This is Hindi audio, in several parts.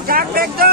उठा फेंक दो।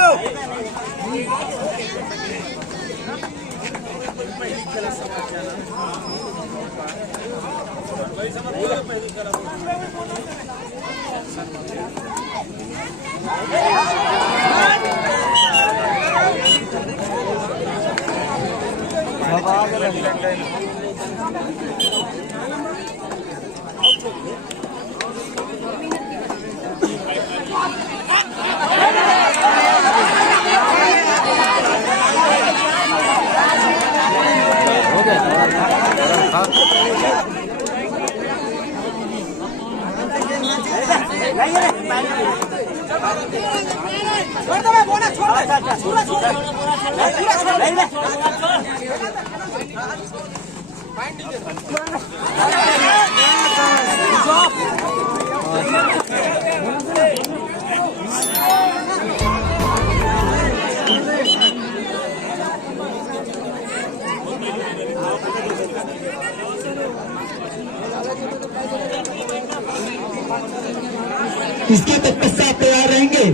इसके तत्पश्चात तैयार रहेंगे।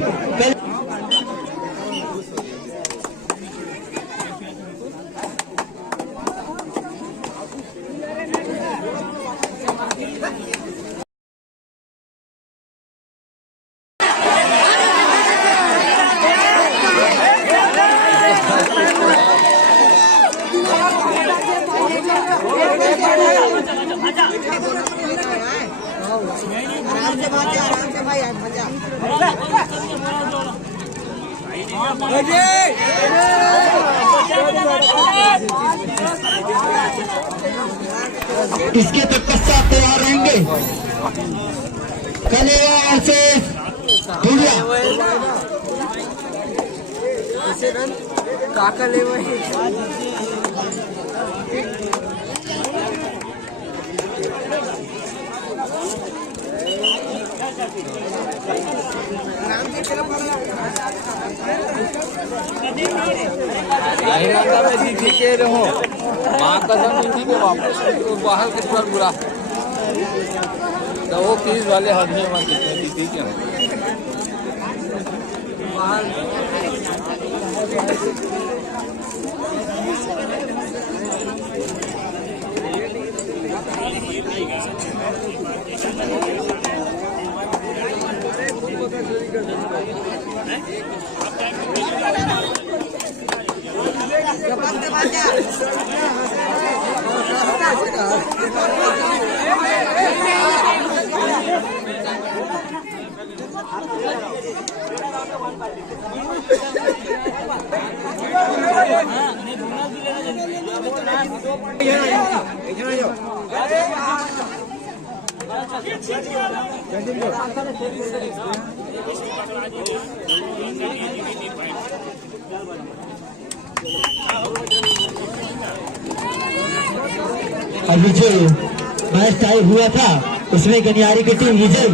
आराम से भाई भजा। इसके तत्पश्चात तैयार रहेंगे। कलेवा से बुढ़िया काका ले के रहो माँ कसम नहीं के वापस बाहर किस पर बुरा तो वो 30 वाले आदमी हमारे कितने दी क्या अभी जो मैच टाई हुआ था उसमें गनियारी की टीम विजय